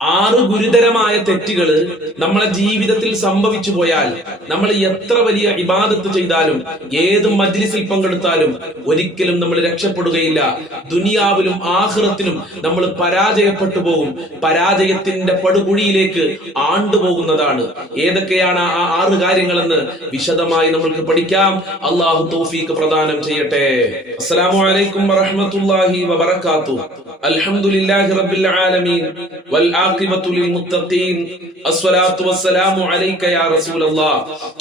ആറ് ഗുരുതരമായ തെറ്റുകൾ നമ്മളെ ജീവിതത്തിൽ സംഭവിച്ചു പോയാൽ നമ്മൾ എത്ര വലിയ ഇബാദത്ത് ചെയ്താലും ഏത് മജ്ലിസിൽ പങ്കെടുത്താലും ഒരിക്കലും നമ്മൾ രക്ഷപ്പെടുകയില്ല. ദുനിയാവിലും ആഹ്റത്തിലും നമ്മൾ പരാജയപ്പെട്ടു പോകും പരാജയത്തിന്റെ പടുകുഴിയിലേക്ക് ആണ്ടുപോകുന്നതാണ് ഏതൊക്കെയാണ് ആ ആറ് കാര്യങ്ങളെന്ന് വിശദമായി നമ്മൾക്ക് പഠിക്കാം. അള്ളാഹു തൗഫീഖ് പ്രദാനം ചെയ്യട്ടെ. അസ്സലാമു അലൈക്കും വറഹ്മത്തുള്ളാഹി വബറകാത്തു അൽഹംദുലില്ലാഹി റബ്ബിൽ ആലമീൻ. വൽ ആഖിബത്തു ലിൽ മുത്തഖീൻ. അസ്സലാത്തു വസ്സലാമു അലൈക യാ റസൂലല്ലാഹ്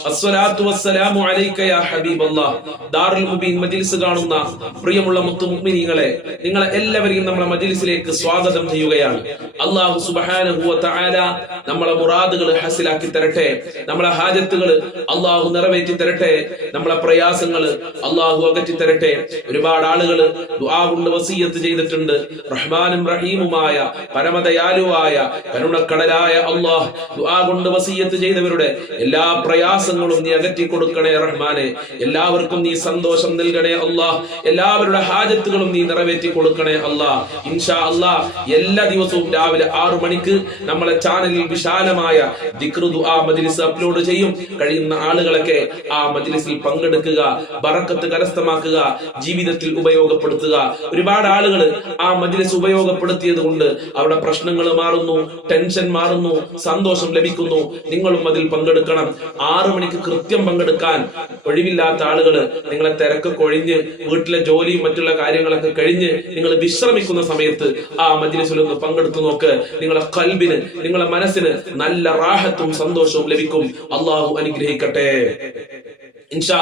അസ്സലാത്തു വസ്സലാമു അലൈക യാ ഹബീബല്ലാഹ് ദാറുൽ മുബീൻ മജ്ലിസ് കാണുന്ന പ്രിയമുള്ള മുത്തു മുഅ്മിനീങ്ങളെ നിങ്ങളെ എല്ലാവരെയും നമ്മുടെ മജ്ലിസിലേക്ക് സ്വാഗതം ചെയ്യുകയാണ്. അല്ലാഹു സുബ്ഹാനഹു വ തആല നമ്മളെ മുറാദുകൾ ഹസിലാക്കി തരട്ടെ. നമ്മളെ ഹാജത്തുകൾ അള്ളാഹു നിറവേറ്റി തരട്ടെ. നമ്മളെ പ്രയാസങ്ങൾ അള്ളാഹു അകറ്റി തരട്ടെ. ഒരുപാട് ആളുകൾ ദുആ കൊണ്ട് വസീയത്ത് ചെയ്തിട്ടുണ്ട്. റഹ്മാനും റഹീമുമായ പരമദയാലുവായ കരുണക്കടലായ അള്ളാഹ് ദുആ കൊണ്ട് വസീയത്ത് ചെയ്തവരുടെ എല്ലാ പ്രയാസങ്ങളും നീ അകറ്റി കൊടുക്കണേ റഹ്മാനെ. എല്ലാവർക്കും നീ സന്തോഷം നൽകണേ അള്ളാഹ്. എല്ലാവരുടെ ഹാജത്തുകളും നീ നിറവേറ്റി കൊടുക്കണേ അള്ളാഹ്. ഇൻഷാ അള്ളാഹ് എല്ലാ ദിവസവും രാവിലെ ആറു മണിക്ക് നമ്മളെ ചാനലിൽ വിശാലമായ ദുആ മജ്ലിസ് അപ്ലോഡ് ചെയ്യും. കഴിയുന്ന ആളുകളൊക്കെ ആ മജ്ലിസിൽ പങ്കെടുക്കുക ബറക്കത്ത് കരസ്ഥമാക്കുക ജീവിതത്തിൽ ഉപയോഗപ്പെടുത്തുക. ഒരുപാട് ആളുകൾ ആ മജ്ലിസ് ഉപയോഗപ്പെടുത്തിയത് കൊണ്ട് അവിടെ പ്രശ്നങ്ങൾ മാറുന്നു ടെൻഷൻ മാറുന്നു സന്തോഷം ലഭിക്കുന്നു. നിങ്ങളും അതിൽ പങ്കെടുക്കണം. ആറു മണിക്ക് കൃത്യം പങ്കെടുക്കാൻ ഒഴിവില്ലാത്ത ആളുകൾ നിങ്ങളെ തിരക്കൊക്കെ ഒഴിഞ്ഞ് വീട്ടിലെ ജോലിയും മറ്റുള്ള കാര്യങ്ങളൊക്കെ കഴിഞ്ഞ് നിങ്ങൾ വിശ്രമിക്കുന്ന സമയത്ത് ആ മജ്ലിസിൽ ഒന്ന് പങ്കെടുത്തു നോക്ക്. നിങ്ങളെ കൽബിന് നിങ്ങളെ മനസ്സിന് നല്ല റാഹത്തും സന്തോഷവും ലഭിക്കും. അള്ളാഹു അനുഗ്രഹിക്കട്ടെ. ഇൻഷാ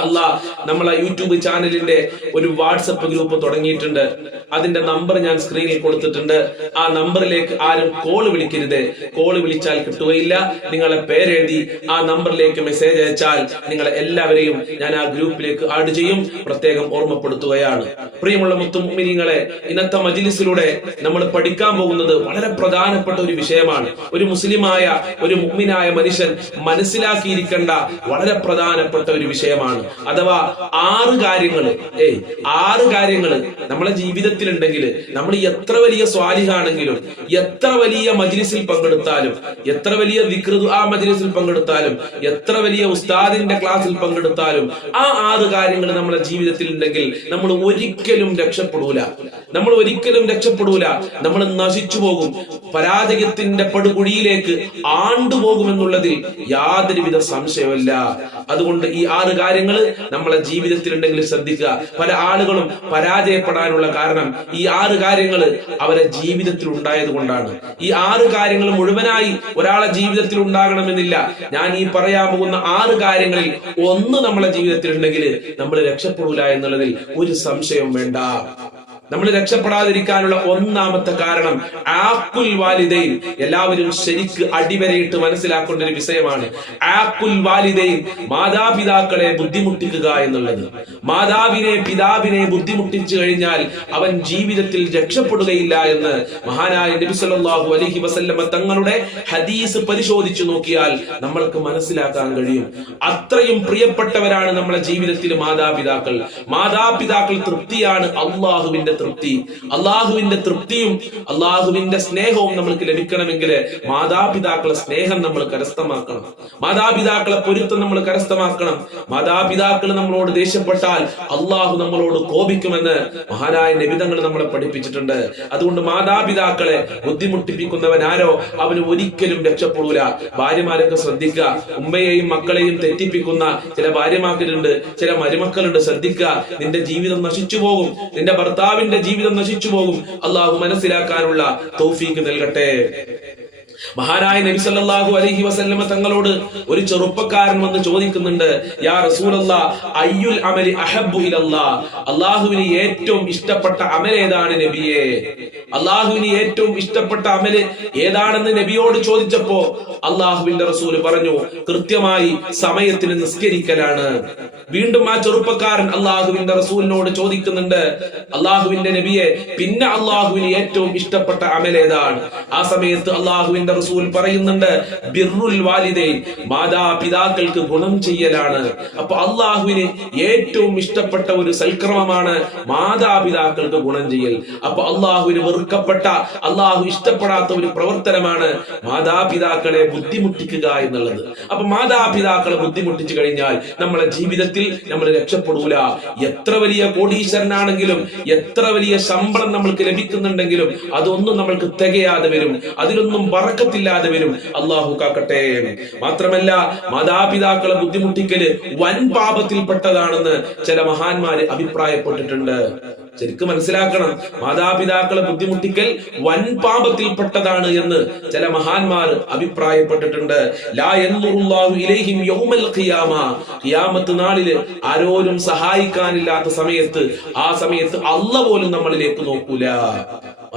നമ്മൾ ആ യൂട്യൂബ് ചാനലിന്റെ ഒരു വാട്സപ്പ് ഗ്രൂപ്പ് തുടങ്ങിയിട്ടുണ്ട്. അതിന്റെ നമ്പർ ഞാൻ സ്ക്രീനിൽ കൊടുത്തിട്ടുണ്ട്. ആ നമ്പറിലേക്ക് ആരും കോൾ വിളിക്കരുത്. കോൾ വിളിച്ചാൽ കിട്ടുകയില്ല. നിങ്ങളെ പേരെഴുതി ആ നമ്പറിലേക്ക് മെസ്സേജ് അയച്ചാൽ നിങ്ങളെ എല്ലാവരെയും ഞാൻ ആ ഗ്രൂപ്പിലേക്ക് ആഡ് ചെയ്യും. പ്രത്യേകം ഓർമ്മപ്പെടുത്തുകയാണ്. പ്രിയമുള്ള മുത്തുമിനിങ്ങളെ ഇന്നത്തെ മജിലിസിലൂടെ നമ്മൾ പഠിക്കാൻ പോകുന്നത് വളരെ പ്രധാനപ്പെട്ട ഒരു വിഷയമാണ്. ഒരു മുസ്ലിമായ ഒരു മുഗ്മിനായ മനുഷ്യൻ മനസ്സിലാക്കിയിരിക്കേണ്ട വളരെ പ്രധാനപ്പെട്ട ഒരു വിഷയമാണ്. അഥവാ ആറ് കാര്യങ്ങൾ. ഏയ് ആറ് കാര്യങ്ങൾ നമ്മളെ ജീവിതത്തിൽ ഉണ്ടെങ്കിൽ നമ്മൾ എത്ര വലിയ സ്വാലിഹാണെങ്കിലും എത്ര വലിയ മജിലിസിൽ പങ്കെടുത്താലും എത്ര വലിയ വികൃത ആ മജിലിസിൽ പങ്കെടുത്താലും എത്ര വലിയ ഉസ്താദിന്റെ ക്ലാസ്സിൽ പങ്കെടുത്താലും ആ ആറ് കാര്യങ്ങൾ നമ്മുടെ ജീവിതത്തിൽ ഉണ്ടെങ്കിൽ നമ്മൾ ഒരിക്കലും രക്ഷപ്പെടൂല. നമ്മൾ ഒരിക്കലും രക്ഷപ്പെടൂല. നമ്മൾ നശിച്ചു പോകും. പരാജയത്തിന്റെ പടുകുഴിയിലേക്ക് ആണ്ടുപോകുമെന്നുള്ളതിൽ യാതൊരുവിധ സംശയമല്ല. അതുകൊണ്ട് ഈ ആറ് കാര്യങ്ങൾ നമ്മളെ ജീവിതത്തിൽ ഉണ്ടെങ്കിൽ ശ്രദ്ധിക്കുക. പല ആളുകളും പരാജയപ്പെടാനുള്ള കാരണം ഈ ആറ് കാര്യങ്ങൾ അവരെ ജീവിതത്തിൽ ഉണ്ടായത് കൊണ്ടാണ്. ഈ ആറ് കാര്യങ്ങൾ മുഴുവനായി ഒരാളെ ജീവിതത്തിൽ ഉണ്ടാകണമെന്നില്ല. ഞാൻ ഈ പറയാൻ പോകുന്ന ആറ് കാര്യങ്ങളിൽ ഒന്ന് നമ്മളെ ജീവിതത്തിൽ ഉണ്ടെങ്കിൽ നമ്മൾ രക്ഷപ്പെടൂല എന്നുള്ളതിൽ ഒരു സംശയവും വേണ്ട നമ്മൾ രക്ഷപ്പെടാതിരിക്കാനുള്ള ഒന്നാമത്തെ കാരണം ആക്കുൽ വാലിദൈൻ. എല്ലാവരും ശരിക്ക് അടിവരയിട്ട് മനസ്സിലാക്കേണ്ട ഒരു വിഷയമാണ് ആക്കുൽ വാലിദൈൻ മാതാപിതാക്കളെ ബുദ്ധിമുട്ടിക്കുക എന്നുള്ളത്. മാതാവിനെ പിതാവിനെ ബുദ്ധിമുട്ടിച്ചു കഴിഞ്ഞാൽ അവൻ ജീവിതത്തിൽ രക്ഷപ്പെടുകയില്ല എന്ന് മഹാനായ നബി സല്ലല്ലാഹു അലൈഹി വസല്ലമ തങ്ങളുടെ ഹദീസ് പരിശോധിച്ചു നോക്കിയാൽ നമ്മൾക്ക് മനസ്സിലാക്കാൻ കഴിയും. അത്രയും പ്രിയപ്പെട്ടവരാണ് നമ്മുടെ ജീവിതത്തിൽ മാതാപിതാക്കൾ. മാതാപിതാക്കൾ തൃപ്തിയാണ് അള്ളാഹുവിന്റെ തൃപ്തി. അള്ളാഹുവിന്റെ തൃപ്തിയും അള്ളാഹുവിന്റെ സ്നേഹവും നമ്മൾക്ക് ലഭിക്കണമെങ്കിൽ മാതാപിതാക്കളെ സ്നേഹം നമ്മൾ കരസ്ഥമാക്കണം. മാതാപിതാക്കളെ പൊരുത്തം നമ്മൾ കരസ്ഥമാക്കണം. മാതാപിതാക്കൾ നമ്മളോട് ദേഷ്യപ്പെട്ടാൽ അള്ളാഹു നമ്മളോട് കോപിക്കുമെന്ന് മഹാനായ നിബിതങ്ങൾ നമ്മളെ പഠിപ്പിച്ചിട്ടുണ്ട്. അതുകൊണ്ട് മാതാപിതാക്കളെ ബുദ്ധിമുട്ടിപ്പിക്കുന്നവൻ ആരോ അവന് ഒരിക്കലും രക്ഷപ്പെടൂല. ഭാര്യമാരൊക്കെ ശ്രദ്ധിക്കുക. ഉമ്മയെയും മക്കളെയും തെറ്റിപ്പിക്കുന്ന ചില ഭാര്യമാക്കലുണ്ട് ചില മരുമക്കളുണ്ട് ശ്രദ്ധിക്കുക. നിന്റെ ജീവിതം നശിച്ചു പോകും. നിന്റെ ഭർത്താവിന്റെ ജീവിതം നശിച്ചു പോകും. അള്ളാഹു മനസ്സിലാക്കാനുള്ള തൗഫീക്ക് നൽകട്ടെ. മഹാനായ നബി സല്ലല്ലാഹു അലൈഹി വസല്ലമ തങ്ങളോട് ഒരു ചെറുപ്പക്കാരൻ വന്ന് ചോദിക്കുന്നുണ്ട് യാ റസൂലല്ലാ അയ്യുൽ അമലി അഹബ്ബു ഇലല്ലാ? അള്ളാഹുവിന് ഏറ്റവും ഇഷ്ടപ്പെട്ട അമൽ ഏതാണ് നബിയെ? അള്ളാഹുവിന് ഏറ്റവും ഇഷ്ടപ്പെട്ട അമൽ ഏതാണെന്ന് നബിയോട് ചോദിച്ചപ്പോ അള്ളാഹുവിന്റെ റസൂൽ പറഞ്ഞു കൃത്യമായി സമയത്തിന് നിസ്കരിക്കലാണ്. വീണ്ടും ആ ചെറുപ്പക്കാരൻ അള്ളാഹുവിന്റെ റസൂലിനോട് ചോദിക്കുന്നുണ്ട് അള്ളാഹുവിന്റെ നബിയെ പിന്നെ അള്ളാഹുവിന് ഏറ്റവും ഇഷ്ടപ്പെട്ട അമൽ ഏതാണ്? ആ സമയത്ത് അള്ളാഹുവിന്റെ അള്ളാഹുവിന്റെ റസൂൽ പറയുന്നുണ്ട് ബിർറുൽ വാലിദൈൻ മാതാപിതാക്കൾക്ക് ഗുണം ചെയ്യലാണ്. അപ്പൊ അള്ളാഹുവിന് ഏറ്റവും ഇഷ്ടപ്പെട്ട ഒരു സൽക്രമമാണ് മാതാപിതാക്കൾക്ക് ഗുണം ചെയ്യൽ. അപ്പൊ അള്ളാഹുവിന് വെറുക്കപ്പെട്ട അള്ളാഹു ഇഷ്ടപ്പെടാത്ത ഒരു പ്രവർത്തനമാണ് മാതാപിതാക്കളെ ബുദ്ധിമുട്ടിക്കുക എന്നുള്ളത്. അപ്പൊ മാതാപിതാക്കളെ ബുദ്ധിമുട്ടിച്ചു കഴിഞ്ഞാൽ നമ്മളെ ജീവിതത്തിൽ നമ്മൾ രക്ഷപ്പെടൂല. എത്ര വലിയ കോടീശ്വരനാണെങ്കിലും എത്ര വലിയ ശമ്പളം നമ്മൾക്ക് ലഭിക്കുന്നുണ്ടെങ്കിലും അതൊന്നും നമ്മൾക്ക് തികയാതെ വരും. അതിലൊന്നും വറക്കത്തില്ലാതെ വരും. അള്ളാഹു കാക്കട്ടെ. മാത്രമല്ല മാതാപിതാക്കളെ ബുദ്ധിമുട്ടിക്കൽ വൻ പാപത്തിൽപ്പെട്ടതാണെന്ന് ചില മഹാന്മാര് അഭിപ്രായപ്പെട്ടിട്ടുണ്ട്. ശരിക്കും മനസ്സിലാക്കണം. മാതാപിതാക്കളെ ബുദ്ധിമുട്ടിക്കൽ വൻ പാപത്തിൽപ്പെട്ടതാണ് എന്ന് ചില മഹാന്മാർ അഭിപ്രായപ്പെട്ടിട്ടുണ്ട്. നാളിൽ ആരോരും സഹായിക്കാനില്ലാത്ത സമയത്ത് ആ സമയത്ത് അല്ല പോലും നമ്മളിലേക്ക് നോക്കൂല.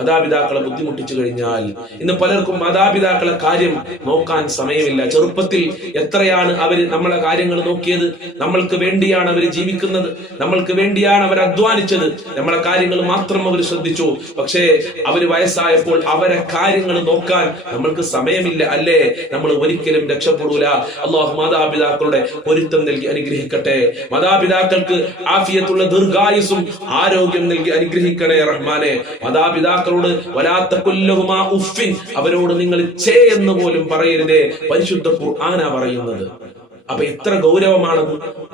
മാതാപിതാക്കളെ ബുദ്ധിമുട്ടിച്ചു കഴിഞ്ഞാൽ ഇന്ന് പലർക്കും മാതാപിതാക്കളെ കാര്യം നോക്കാൻ സമയമില്ല. ചെറുപ്പത്തിൽ എത്രയാണ് അവർ നമ്മളെ കാര്യങ്ങൾ നോക്കിയത്? നമ്മൾക്ക് വേണ്ടിയാണ് അവർ ജീവിക്കുന്നത്. നമ്മൾക്ക് വേണ്ടിയാണ് അവർ അധ്വാനിച്ചത്. നമ്മളെ കാര്യങ്ങൾ മാത്രം അവർ ശ്രദ്ധിച്ചു. പക്ഷേ അവർ വയസ്സായപ്പോൾ അവരെ കാര്യങ്ങൾ നോക്കാൻ നമ്മൾക്ക് സമയമില്ല അല്ലേ? നമ്മൾ ഒരിക്കലും രക്ഷപ്പെടൂല. അള്ളാഹു മാതാപിതാക്കളുടെ പൊരുത്തം നൽകി അനുഗ്രഹിക്കട്ടെ. മാതാപിതാക്കൾക്ക് ആഫിയത്തുള്ള ദീർഘായുസും ആരോഗ്യം നൽകി അനുഗ്രഹിക്കണേ റഹ്മാനെ. മാതാപിതാക്കളോട് വലാത്ത കൊല്ലുമാ ഉഫിൻ അവരോട് നിങ്ങൾ ചേ എന്ന് പോലും പറയരുതേ. പരിശുദ്ധ ഖുർആനാ പറയുന്നത്. അപ്പൊ എത്ര ഗൗരവമാണ്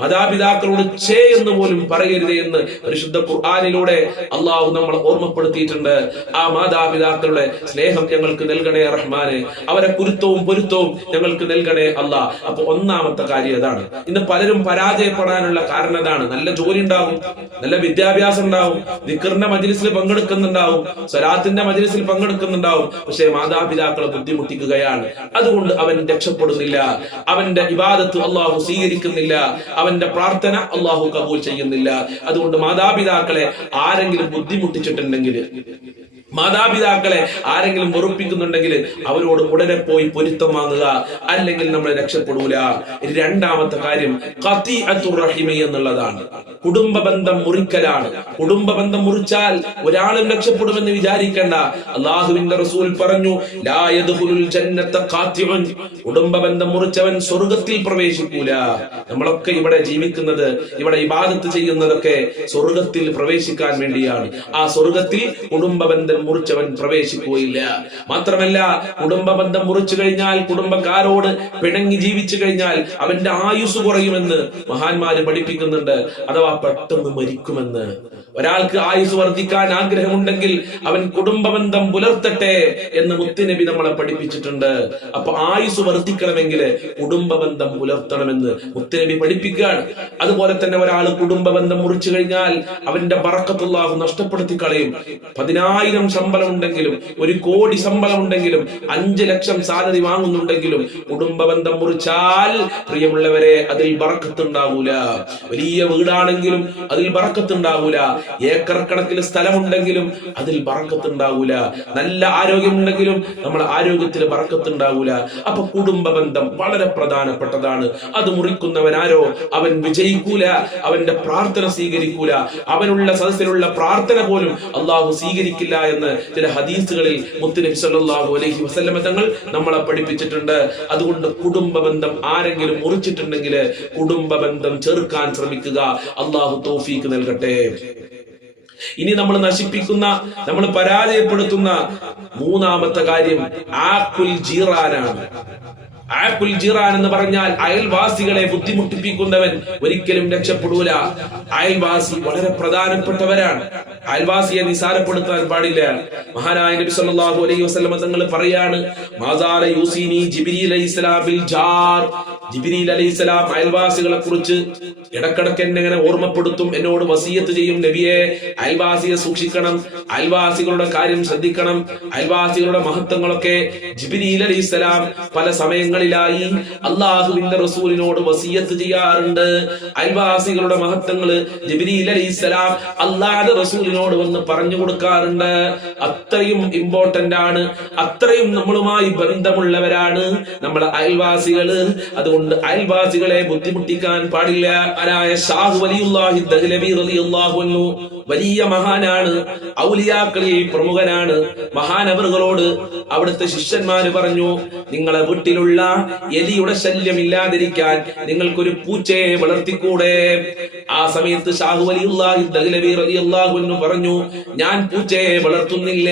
മാതാപിതാക്കളോട് ചേ എന്ന് പോലും പറയരുത് എന്ന് പരിശുദ്ധ ഖുർആാനിലൂടെ അള്ളാഹു നമ്മൾ ഓർമ്മപ്പെടുത്തിയിട്ടുണ്ട്. ആ മാതാപിതാക്കളുടെ സ്നേഹം ഞങ്ങൾക്ക് നൽകണേ റഹ്മാനെ. അവരെ കുരുത്തവും പൊരുത്തവും ഞങ്ങൾക്ക് നൽകണേ അല്ലാ അപ്പൊ ഒന്നാമത്തെ കാര്യം അതാണ് ഇന്ന് പലരും പരാജയപ്പെടാനുള്ള കാരണം അതാണ് നല്ല ജോലി ഉണ്ടാവും നല്ല വിദ്യാഭ്യാസം ഉണ്ടാവും ദിക്കറിന്റെ മജിലിസിൽ പങ്കെടുക്കുന്നുണ്ടാവും സ്വലാത്തിന്റെ മജിലിസിൽ പങ്കെടുക്കുന്നുണ്ടാവും. പക്ഷേ മാതാപിതാക്കളെ ബുദ്ധിമുട്ടിക്കുകയാണ്. അതുകൊണ്ട് അവൻ രക്ഷപ്പെടുന്നില്ല. അവന്റെ ഇബാദത്ത് അള്ളാഹു സ്വീകരിക്കുന്നില്ല. അവന്റെ പ്രാർത്ഥന അള്ളാഹു കബൂൽ ചെയ്യുന്നില്ല. അതുകൊണ്ട് മാതാപിതാക്കളെ ആരെങ്കിലും ബുദ്ധിമുട്ടിച്ചിട്ടുണ്ടെങ്കിൽ മാതാപിതാക്കളെ ആരെങ്കിലും വെറുപ്പിക്കുന്നുണ്ടെങ്കിൽ അവരോട് ഉടനെ പോയി പൊരുത്തം വാങ്ങുക അല്ലെങ്കിൽ നമ്മൾ രക്ഷപ്പെടൂല. രണ്ടാമത്തെ കാര്യം കത്തി റഹിമി എന്നുള്ളതാണ്. കുടുംബ ബന്ധം മുറിക്കലാണ്. കുടുംബ ബന്ധം മുറിച്ചാൽ ഒരാളും രക്ഷപ്പെടുമെന്ന് വിചാരിക്കേണ്ട. അള്ളാഹുവിന്റെ റസൂൽ പറഞ്ഞു കുടുംബ ബന്ധം മുറിച്ചവൻ സ്വർഗത്തിൽ പ്രവേശിക്കൂല. നമ്മളൊക്കെ ഇവിടെ ജീവിക്കുന്നത് ഇവിടെ ഇബാദത്ത് ചെയ്യുന്നതൊക്കെ സ്വർഗത്തിൽ പ്രവേശിക്കാൻ വേണ്ടിയാണ്. ആ സ്വർഗത്തിൽ കുടുംബ ബന്ധം മുറിച്ചവൻ പ്രവേശിക്കുകയില്ല. മാത്രമല്ല കുടുംബ ബന്ധം മുറിച്ചു കഴിഞ്ഞാൽ കുടുംബക്കാരോട് പിണങ്ങി ജീവിച്ചു കഴിഞ്ഞാൽ അവന്റെ ആയുസ് കുറയുമെന്ന് മഹാന്മാര് പഠിപ്പിക്കുന്നുണ്ട്. അഥവാ പെട്ടെന്ന് മരിക്കുമെന്ന്. ഒരാൾക്ക് ആയുസ് വർദ്ധിക്കാൻ ആഗ്രഹമുണ്ടെങ്കിൽ അവൻ കുടുംബബന്ധം പുലർത്തട്ടെ എന്ന് മുത്തുനബി നമ്മളെ പഠിപ്പിച്ചിട്ടുണ്ട്. അപ്പൊ ആയുസ് വർദ്ധിക്കണമെങ്കിൽ കുടുംബ ബന്ധം പുലർത്തണമെന്ന് മുത്തുനബി പഠിപ്പിക്കുകയാണ്. അതുപോലെ തന്നെ ഒരാൾ കുടുംബബന്ധം മുറിച്ചു കഴിഞ്ഞാൽ അവന്റെ ബറക്കത്തുള്ളാഹു നഷ്ടപ്പെടുത്തി കളയും. പതിനായിരം ശമ്പളം ഉണ്ടെങ്കിലും ഒരു കോടി ശമ്പളം ഉണ്ടെങ്കിലും അഞ്ച് ലക്ഷം സാലറി വാങ്ങുന്നുണ്ടെങ്കിലും കുടുംബബന്ധം മുറിച്ചാൽ പ്രിയമുള്ളവരെ അതിൽ ബറക്കത്തുണ്ടാവൂല. വലിയ വീടാണെങ്കിലും അതിൽ ബറക്കത്തുണ്ടാവൂല. ഏക്കർ കണക്കിന് സ്ഥലമുണ്ടെങ്കിലും അതിൽ ബറക്കത്തുണ്ടാവൂല. നല്ല ആരോഗ്യമുണ്ടെങ്കിലും നമ്മൾ ആരോഗ്യത്തിൽ ബറക്കത്തുണ്ടാവൂല. അപ്പൊ കുടുംബ ബന്ധം വളരെ പ്രധാനപ്പെട്ടതാണ്. അത് മുറിക്കുന്നവനാരോ അവൻ വിജയിക്കൂല അവന്റെ പ്രാർത്ഥന സ്വീകരിക്കൂല അവനുള്ള സദസ്സിലുള്ള പ്രാർത്ഥന പോലും അള്ളാഹു സ്വീകരിക്കില്ല എന്ന് ചില ഹദീസുകളിൽ മുത്തുനബി സല്ലല്ലാഹു അലൈഹി വസല്ലമ തങ്ങൾ നമ്മളെ പഠിപ്പിച്ചിട്ടുണ്ട്. അതുകൊണ്ട് കുടുംബ ബന്ധം ആരെങ്കിലും മുറിച്ചിട്ടുണ്ടെങ്കിൽ കുടുംബ ബന്ധം ചെറുക്കാൻ ശ്രമിക്കുക. അള്ളാഹു തോഫീക്ക് നൽകട്ടെ. ഇനി നമ്മൾ നശിപ്പിക്കുന്ന നമ്മൾ പരാജയപ്പെടുത്തുന്ന മൂന്നാമത്തെ കാര്യം ആക്കുൽ ജീറാനാണ്. ആക്കുൽ ജിറാൻ എന്ന് പറഞ്ഞാൽ അയൽവാസികളെ ബുദ്ധിമുട്ടിപ്പിക്കുന്നവൻ ഒരിക്കലും രക്ഷപ്പെടൂല. അയൽവാസി വളരെ പ്രധാനപ്പെട്ടവരാണ്. അയൽവാസിയെ നിസാരപ്പെടുത്താൻ പാടില്ല. മഹാനായ നബി സല്ലല്ലാഹു അലൈഹി വസല്ലം തങ്ങൾ പറയാണ് മാസാല യൂസീനി ജിബ്രീൽ അലൈഹിസ്സലാം ബിൽ ജാർ. ജിബ്രീൽ അലൈഹി അലൈഹിസ്സലാം അയൽവാസികളെ കുറിച്ച് ഇടക്കിടക്ക് എന്നെ ഇങ്ങനെ ഓർമ്മപ്പെടുത്തും എന്നോട് വസീയത്ത് ചെയ്യും. നബിയെ അയൽവാസിയെ സൂക്ഷിക്കണം അയൽവാസികളുടെ കാര്യം ശ്രദ്ധിക്കണം അയൽവാസികളുടെ മഹത്വങ്ങളൊക്കെ ജിബ്രീൽ അലൈഹി അലൈഹിസ്സലാം പല സമയങ്ങളിലായി അള്ളാഹുവിന്റെ റസൂലിനോട് വസീയത്ത് ചെയ്യാറുണ്ട്. അയൽവാസികളുടെ മഹത്വങ്ങൾ ജിബ്രീൽ അലൈഹിസ്സലാം അള്ളാഹ് റസൂലിനോട് വന്ന് പറഞ്ഞു കൊടുക്കാറുണ്ട്. അത്രയും ഇമ്പോർട്ടന്റ് ആണ്. അത്രയും നമ്മളുമായി ബന്ധമുള്ളവരാണ് നമ്മളെ അയൽവാസികൾ. അതുകൊണ്ട് അയൽവാസികളെ ബുദ്ധിമുട്ടിക്കാൻ പാടില്ല. ആരായ ഷാഹു വലിയുല്ലാഹി ദഹ്ലബി റളിയല്ലാഹു വലിയ മഹാനാണ്. ഔലിയാക്കളിൽ പ്രമുഖനാണ്. മഹാനവറുകളോട് അവിടുത്തെ ശിഷ്യന്മാര് പറഞ്ഞു നിങ്ങളെ വീട്ടിലുള്ള എലിയുടെ ശല്യം ഇല്ലാതിരിക്കാൻ നിങ്ങൾക്കൊരു പൂച്ചയെ വളർത്തിക്കൂടെ? ആ സമയത്ത് പറഞ്ഞു ഞാൻ പൂച്ചയെ വളർത്തുന്നില്ല.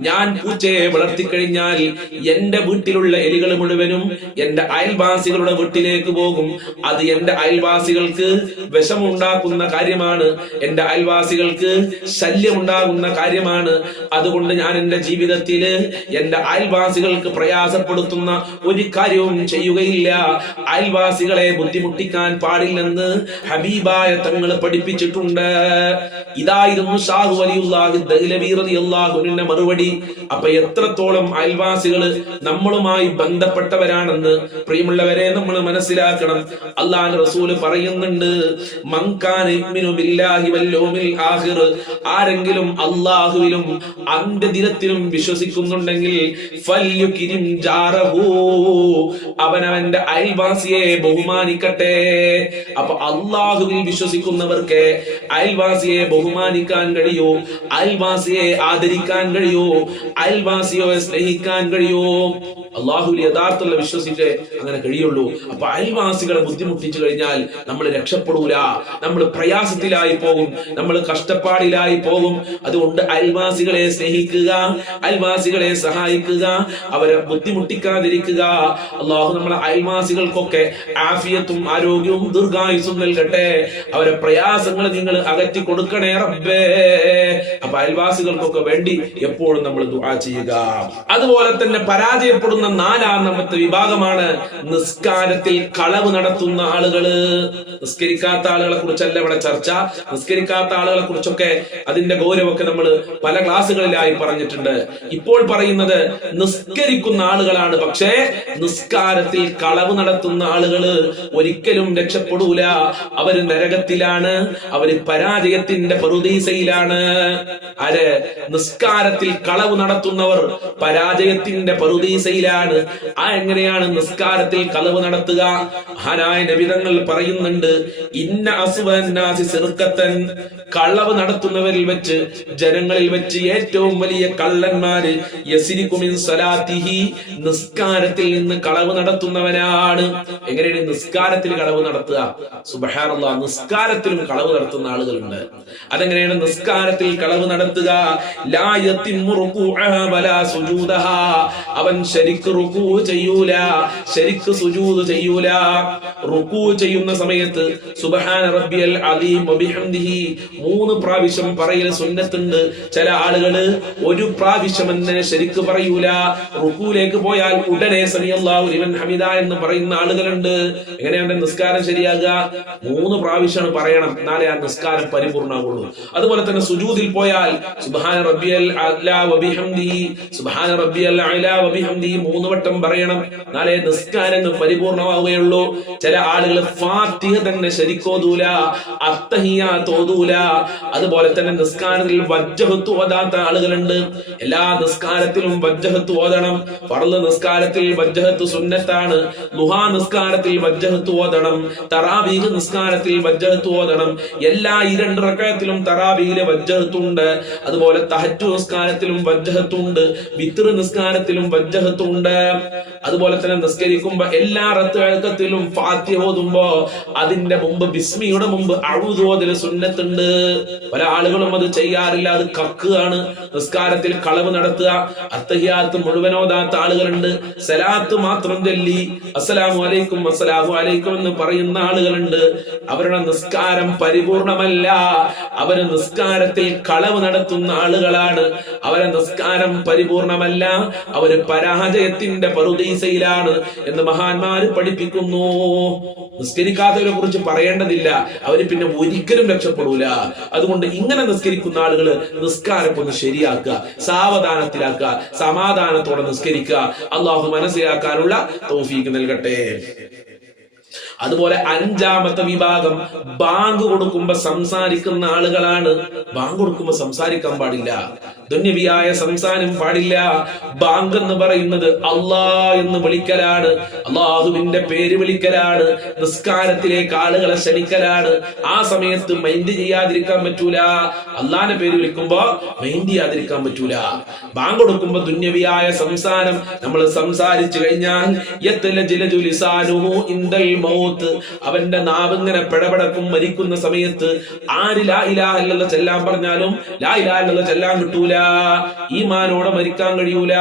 ഞാൻ പൂച്ചയെ വളർത്തി കഴിഞ്ഞാൽ എന്റെ വീട്ടിലുള്ള എലികൾ മുഴുവനും എന്റെ അയൽവാസികളുടെ വീട്ടിലേക്ക് പോകും. അത് എന്റെ അയൽവാസികൾക്ക് വിഷമുണ്ടാക്കുന്ന കാര്യമാണ്. എന്റെ അയൽവാസികൾക്ക് ശല്യമുണ്ടാകുന്ന കാര്യമാണ്. അതുകൊണ്ട് ഞാൻ എന്റെ ജീവിതത്തിൽ എന്റെ അയൽവാസികൾക്ക് പ്രയാസപ്പെടുത്തുന്ന ഒരു കാര്യവും ചെയ്യുകയില്ല. അയൽവാസികളെ ബുദ്ധിമുട്ടിക്കാൻ പാടില്ലെന്ന് ഹബീബായ തങ്ങൾ പഠിപ്പിച്ചിട്ടുണ്ട്. ഇതായിരുന്നു ഷാഹു അലിയുള്ള മറുപടി. അപ്പൊ എത്രത്തോളം അയൽവാസികൾ നമ്മളുമായി ബന്ധപ്പെട്ടവരാണെന്ന് പ്രിയമുള്ളവരെ നമ്മൾ മനസ്സിലാക്കണം. അള്ളാഹ് റസൂൽ പറയുന്നുണ്ട് ആരെങ്കിലും അള്ളാഹുവിലും അന്ത്യദിനത്തിലും വിശ്വസിക്കുന്നുണ്ടെങ്കിൽ അവനവന്റെ അയൽവാസിയെ ബഹുമാനിക്കട്ടെ. അപ്പൊ അള്ളാഹുവിൽ വിശ്വസിക്കുന്നവർക്ക് അയൽവാസിയെ ബഹുമാനിക്കാൻ കഴിയോ? അയൽവാസിയെ ആദരിക്കാൻ കഴിയോ? അയൽവാസിയെ സ്നേഹിക്കാൻ കഴിയോ അള്ളാഹുവിൽ യഥാർത്ഥമുള്ള വിശ്വസിച്ചേ അങ്ങനെ കഴിയുള്ളൂ. അപ്പൊ അയൽവാസികളെ ബുദ്ധിമുട്ടിച്ചു കഴിഞ്ഞാൽ നമ്മൾ രക്ഷപ്പെടൂല. നമ്മൾ പ്രയാസത്തിലായി പോകും. നമ്മൾ കഷ്ടപ്പാടിലായി പോകും. അതുകൊണ്ട് അയൽവാസികളെ സ്നേഹിക്കുക അയൽവാസികളെ സഹായിക്കുക അവരെ ബുദ്ധിമുട്ടിക്കാതിരിക്കുക. അള്ളാഹു നമ്മളെ അയൽവാസികൾക്കൊക്കെ ആഫിയത്തും ആരോഗ്യവും ദീർഘായുസും നൽകട്ടെ. അവരെ പ്രയാസങ്ങൾ നിങ്ങൾ അകറ്റി കൊടുക്കണേ റബ്ബേ. അപ്പൊ അയൽവാസികൾക്കൊക്കെ വേണ്ടി എപ്പോഴും നമ്മൾ ദുആ ചെയ്യുക. അതുപോലെ തന്നെ പരാജയപ്പെടുന്ന നാലാമത്തെ വിഭാഗമാണ് നിസ്കാരത്തിൽ കളവ് നടത്തുന്ന ആളുകൾ. നിസ്കരിക്കാത്ത ആളുകളെ കുറിച്ചല്ല ഇവിടെ ചർച്ച. നിസ്കരിക്കാത്ത ആളുകളെ കുറിച്ചൊക്കെ അതിന്റെ ഗൗരവമൊക്കെ നമ്മൾ പല ക്ലാസ്സുകളിലായി പറഞ്ഞിട്ടുണ്ട്. ഇപ്പോൾ പറയുന്നത് നിസ്കരിക്കുന്ന ആളുകളാണ്. പക്ഷേ നിസ്കാരത്തിൽ കളവ് നടത്തുന്ന ആളുകൾ ഒരിക്കലും രക്ഷപ്പെടൂല. അവർ നരകത്തിലാണ്. അവർ പരാജയത്തിന്റെ പറുദീസയിലാണ്. ആര്? നിസ്കാരത്തിൽ കളവ് നടത്തുന്നവർ പരാജയത്തിന്റെ പറുദീസയിലാണ് ആ എങ്ങനെയാണ് നിസ്കാരത്തിൽ കളവ് നടത്തുക? മഹാനായ നബിതങ്ങൾ പറയുന്നുണ്ട് ഇന്ന അസുവന്നാസി സിറുക്കത്തൻ കളവ് നടത്തുന്നവരിൽ വെച്ച് ജനങ്ങളിൽ വെച്ച് ഏറ്റവും വലിയ കള്ളന്മാര് യസിരിക്കുമിൻ സലാത്തിഹി നിസ്കാരത്തിൽ നിന്ന് കളവ് നടത്തുന്നവനാണ് എങ്ങനെയാണ് നിസ്കാരത്തിൽ കളവ് നടത്തുക? സുബഹാനുള്ള നിസ്കാരത്തിലും കളവ് നടത്തുന്ന ആളുകളുണ്ട്. അതെങ്ങനെയാണ് നിസ്കാരത്തിൽ കളവ് നടത്തുക? അവൻ ശരിക്ക് റുക്കൂ ചെയ്യൂല ശരിക്ക് സുജൂദ് ചെയ്യൂല. റുക്കൂ ചെയ്യുന്ന സമയത്ത് സുബ്ഹാന റബ്ബിയൽ അലീം വബിഹംദിഹി മൂന്ന് പ്രാവശ്യം പറയൽ സുന്നത്തുണ്ട്. ചില ആളുകൾ ഒരു പ്രാവശ്യം എന്നെ ശരിക്ക് പറയൂല. റുക്കൂലേക്ക് പോയാൽ ഉടനെ സമിയല്ലാഹു ലിമൻ ഹമിദ എന്ന് പറയുന്ന ആളുകളുണ്ട്. എങ്ങനെയാണ് നിസ്കാരം ശരിയാകുക? മൂന്ന് പ്രാവശ്യമാണ് പറയണം. എന്നാലേ ആ നിസ്കാരം പരിപൂർണമാകുള്ളൂ അതുപോലെ തന്നെ സുജൂദിൽ പോയാൽ സുബ്ഹാന റബ്ബിയൽ അലാ വബിഹംദിഹി സുബ്ഹാന റബ്ബിയൽ അലാ വബിഹംദിഹി മൂന്ന് വട്ടം പറയണം. എന്നാലേ നിസ്കാരങ്ങൾ പരിപൂർണമാവുകയുള്ളൂ. ചില ആളുകൾ ഫാത്തിഹ തന്നെ ശരിക്കോതൂല അത്തഹിയ തോതൂല അതുപോലെ തന്നെ നിസ്കാരത്തിൽ വജ്ജഹത്ത് ഓതാത്ത ആളുകളുണ്ട്. എല്ലാ നിസ്കാരത്തിലും വജ്ജഹത്ത് ഓതണം. ഫർൾ നിസ്കാരത്തിൽ വജ്ജഹത്ത് സുന്നത്താണ്. ലുഹാ നിസ്കാരത്തിൽ വജ്ജഹത്ത് ഓതണം. തറാവീഹ് നിസ്കാരത്തിൽ വജ്ജഹത്ത് ഓതണം. എല്ലാ ഈ രണ്ട് തറാവീഹിലെ വജ്ജഹത്തുണ്ട്. അതുപോലെ തഹറ്റു നിസ്കാരത്തിലും വജ്ജഹത്തുണ്ട്. വിത്ർ നിസ്കാരത്തിലും വജ്ജഹത്തുണ്ട്. അതുപോലെ തന്നെ നിസ്കരിക്കുമ്പോ എല്ലാ റത്തഴക്കത്തിലും ഫാത്തിഹ ഓതുമ്പോ അതിന്റെ മുമ്പ് ബിസ്മിയുടെ മുമ്പ് അഴുതോതിൽ സുന്നത്തുണ്ട്. പല ആളുകളും അത് ചെയ്യാറില്ല അത് കക്കുകയാണ് നിസ്കാരത്തിൽ കളവ് നടത്തുക. അത്തഹിയാത്ത് മുഴുവനോതാത്ത ആളുകളുണ്ട്. സലാത്ത് മാത്രം ചൊല്ലി അസ്സലാമു അലൈക്കും അസ്സലാമു അലൈക്കും എന്ന് പറയുന്ന ആളുകളുണ്ട്. അവരുടെ നിസ്കാരം പരിപൂർണമല്ല. അവർ നിസ്കാരത്തിൽ കളവ് നടത്തുന്ന ആളുകളാണ്. അവരെ നിസ്കാരം പരിപൂർണമല്ല. അവർ പരാജയത്തിന്റെ പറുദീസയിലാണ് എന്ന് മഹാന്മാര് പഠിപ്പിക്കുന്നു. നിസ്കരിക്കാത്തവരെ കുറിച്ച് പറയേണ്ടതില്ല. അവർ പിന്നെ ഒരിക്കലും രക്ഷപ്പെടൂല. അതുകൊണ്ട് ഇങ്ങനെ നിസ്കരിക്കുന്ന ആളുകൾ നിസ്കാരം ഒന്ന് ശരിയാക്കുക സാവധാനത്തിലാക്കുക സമാധാനത്തോടെ നിസ്കരിക്കുക. അള്ളാഹു മനസ്സിലാക്കാനുള്ള തോഫീക്ക് നൽകട്ടെ. അതുപോലെ അഞ്ചാമത്തെ വിഭാഗം ബാങ്ക് കൊടുക്കുമ്പോ സംസാരിക്കുന്ന ആളുകളാണ്. ബാങ്ക് കൊടുക്കുമ്പോ സംസാരിക്കാൻ പാടില്ല. ദുന്യവിയായ സംസാരം പാടില്ല. ബാങ്ക് എന്ന് പറയുന്നത് അള്ളാ എന്ന് വിളിക്കലാണ്. അള്ളാഹുവിന്റെ പേര് വിളിക്കലാണ്. നിസ്കാരത്തിലേക്ക് ആളുകളെ ക്ഷണിക്കലാണ്. ആ സമയത്ത് മൈൻഡ് ചെയ്യാതിരിക്കാൻ പറ്റൂല. അള്ളാന്റെ പേര് വിളിക്കുമ്പോ മൈൻഡ് ചെയ്യാതിരിക്കാൻ പറ്റൂല. ബാങ്ക് കൊടുക്കുമ്പോ ദുന്യവിയായ സംസാരം നമ്മൾ സംസാരിച്ചു കഴിഞ്ഞാൽ അവന്റെ നാവ് ഇങ്ങനെ പിടപെടക്കും മരിക്കുന്ന സമയത്ത് ആര് ലാ ഇലാഹ ഇല്ലല്ലാഹ് ചെല്ലാൻ പറഞ്ഞാലും ലാ ഇലാഹ ഇല്ലല്ലാഹ് ചെല്ലാൻ കിട്ടൂല. ഈമാനോടെ മരിക്കാൻ കഴിയൂല.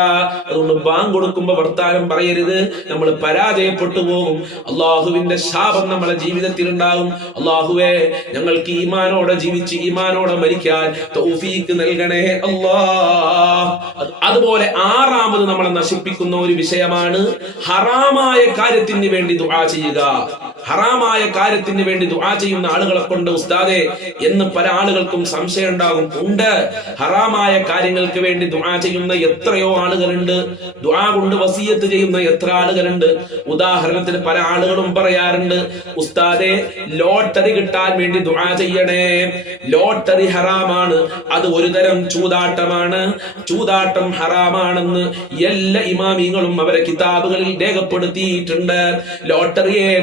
അതുകൊണ്ട് ബാങ്ക് കൊടുക്കുമ്പോ വർത്താനം പറയരുത്. നമ്മൾ പരാജയപ്പെട്ടു പോകും. അള്ളാഹുവിന്റെ ശാപം നമ്മളെ ജീവിതത്തിൽ ഉണ്ടാകും അള്ളാഹുവേ ഞങ്ങൾക്ക് ഈമാനോടെ ജീവിച്ച് ഈമാനോടെ മരിക്കാൻ നൽകണേ അള്ളാ അതുപോലെ ആറാമത് നമ്മളെ നശിപ്പിക്കുന്ന ഒരു വിഷയമാണ് ഹറാമായ കാര്യത്തിന് വേണ്ടി ദുആ ചെയ്യുക. ഹറാമായ കാര്യത്തിന് വേണ്ടി ദുആ ചെയ്യുന്ന ആളുകളെ കൊണ്ട് ഉസ്താദെ എന്ന് പല ആളുകൾക്കും സംശയം ഉണ്ടാകും ഉണ്ട്. ഹറാമായ കാര്യങ്ങൾക്ക് വേണ്ടി ദുആ ചെയ്യുന്ന എത്രയോ ആളുകളുണ്ട്. ദുആ കൊണ്ട് വസീയത്ത് ചെയ്യുന്ന എത്ര ആളുകളുണ്ട്. ഉദാഹരണത്തിന് പല ആളുകളും പറയാറുണ്ട് ഉസ്താദെ ലോട്ടറി കിട്ടാൻ വേണ്ടി ദുആ ചെയ്യണേ. ലോട്ടറി ഹറാമാണ്. അത് ഒരുതരം ചൂതാട്ടമാണ്. ചൂതാട്ടം ഹറാമാണെന്ന് എല്ലാ ഇമാമിങ്ങളും അവരെ കിതാബുകളിൽ രേഖപ്പെടുത്തിയിട്ടുണ്ട്. ലോട്ടറിയെ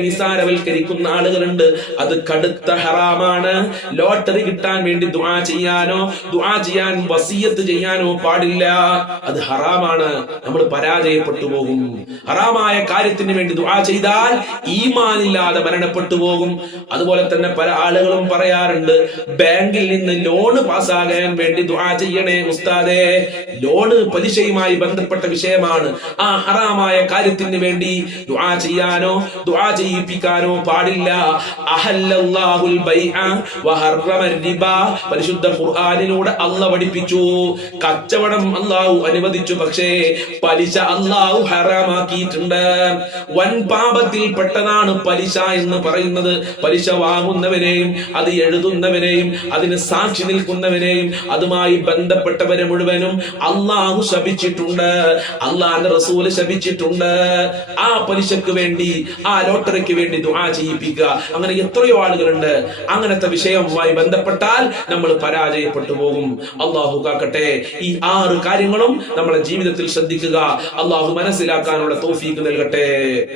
നിസാരവൽക്കരിക്കുന്ന ആളുകളുണ്ട്. അത് കടുത്ത ഹറാമാണ്. ലോട്ടറി കിട്ടാൻ വേണ്ടി ദുആ ചെയ്യാനോ ദുആ ചെയ്യാൻ വസീയത്ത് ചെയ്യാനോ പാടില്ല. അത് ഹറാമാണ്. നമ്മൾ പരാജയപ്പെട്ടു പോകും. ഹറാമായ കാര്യത്തിന് വേണ്ടി ദുആ ചെയ്താൽ ഈമാനില്ലാതെ മരണപ്പെട്ടു പോകും. അതുപോലെ തന്നെ പല ആളുകളും പറയാറുണ്ട് ബാങ്കിൽ നിന്ന് ലോണ് പാസ്സാകാൻ വേണ്ടി ദുആ ചെയ്യണേ ഉസ്താദേ. ലോണ് പലിശയുമായി ബന്ധപ്പെട്ട വിഷയമാണ്. ആ ഹറാമായ കാര്യത്തിന് വേണ്ടി ദുആ ചെയ്യാനോ ദുആ ചെയ്യിപ്പിക്കാനോ പാടില്ല. അഹല്ലല്ലാഹുൽ ബൈഅ വഹറമ പരിശുദ്ധ ഖുർആനിലൂടെ അല്ലാഹ് പഠിപ്പിച്ചു. കച്ചവടം അല്ലാഹു അനുവദിച്ചു. പക്ഷേ പലിശ അല്ലാഹു ഹറാമാക്കിയിട്ടുണ്ട്. വൻ പാപത്തിൽ പെട്ടതാണ് പലിശ എന്ന് പറയുന്നത്. പലിശ വാങ്ങുന്നവരെയും അത് എഴുതുന്നവരെയും അതിന് സാക്ഷി നിൽക്കുന്നവരെയും അതുമായി ബന്ധപ്പെട്ടവരെ മുഴുവനും അള്ളാഹു ശപിച്ചിട്ടുണ്ട്. അള്ളാഹ് റസൂൽ ശപിച്ചിട്ടുണ്ട്. ആ പലിശക്ക് വേണ്ടി ആ ലോട്ടറിക്ക് വേണ്ടി ദുആ ചെയ്യിപ്പിക്കുക അങ്ങനെ എത്രയോ ആളുകളുണ്ട്. അങ്ങനത്തെ വിഷയവുമായി ബന്ധപ്പെട്ടാൽ നമ്മൾ പരാജയപ്പെട്ടു പോകും. അള്ളാഹു കാക്കട്ടെ ഈ ആറ് കാര്യങ്ങളും നമ്മളെ ജീവിതത്തിൽ ശ്രദ്ധിക്കുക. അള്ളാഹു മനസ്സിലാക്കാനുള്ള തോഫീക്ക് നൽകട്ടെ.